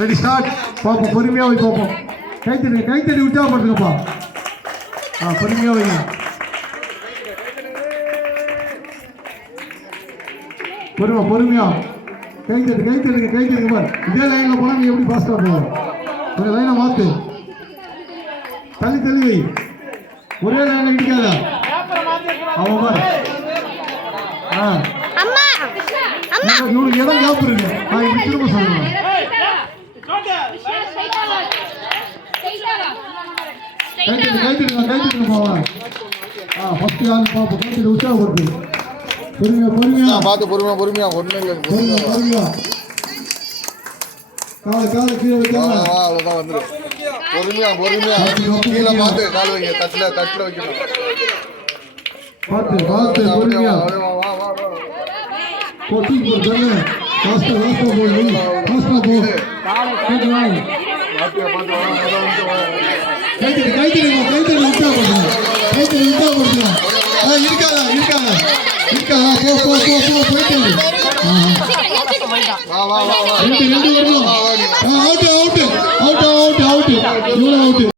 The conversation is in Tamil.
Ready start. பார்ப்போம், பொறுமையாக போய் பார்ப்போம். கைத்தறி உற்சாகப்படுத்துங்கப்பா. பொறுமையாக வைங்க. பொறுமையா கைத்தறிங்க பார். இதே லைனில் போனால் நீ எப்படி ஃபாஸ்ட்டாக போவோம்? கொஞ்சம் லைனை மாற்று. தள்ளி வை. ஒரே லைனில் இடிக்காத. அவன் பார். இவனுக்கு இடம் கேப் இருக்கு. இப்படி திரும்ப சொல்லணும். கைத்தறிங்க போவான். ஃபஸ்ட்டு யாரு பார்ப்போம். கைத்தறி உற்சாகப்படுத்து. பொறுமையா பார்த்து பொறுமையா ஒண்ணு இல்லை. பொறுமையா காலை கீழே வைக்காம அவ்வளோதான் வந்துடும். பொறுமையா கீழே பார்த்து கால் வைங்க. தட்டில் வைக்கணும். பார்த்து பொறுமையா போட்டி சொல்லு. கைத்தறி இருக்காதா போயிட்டு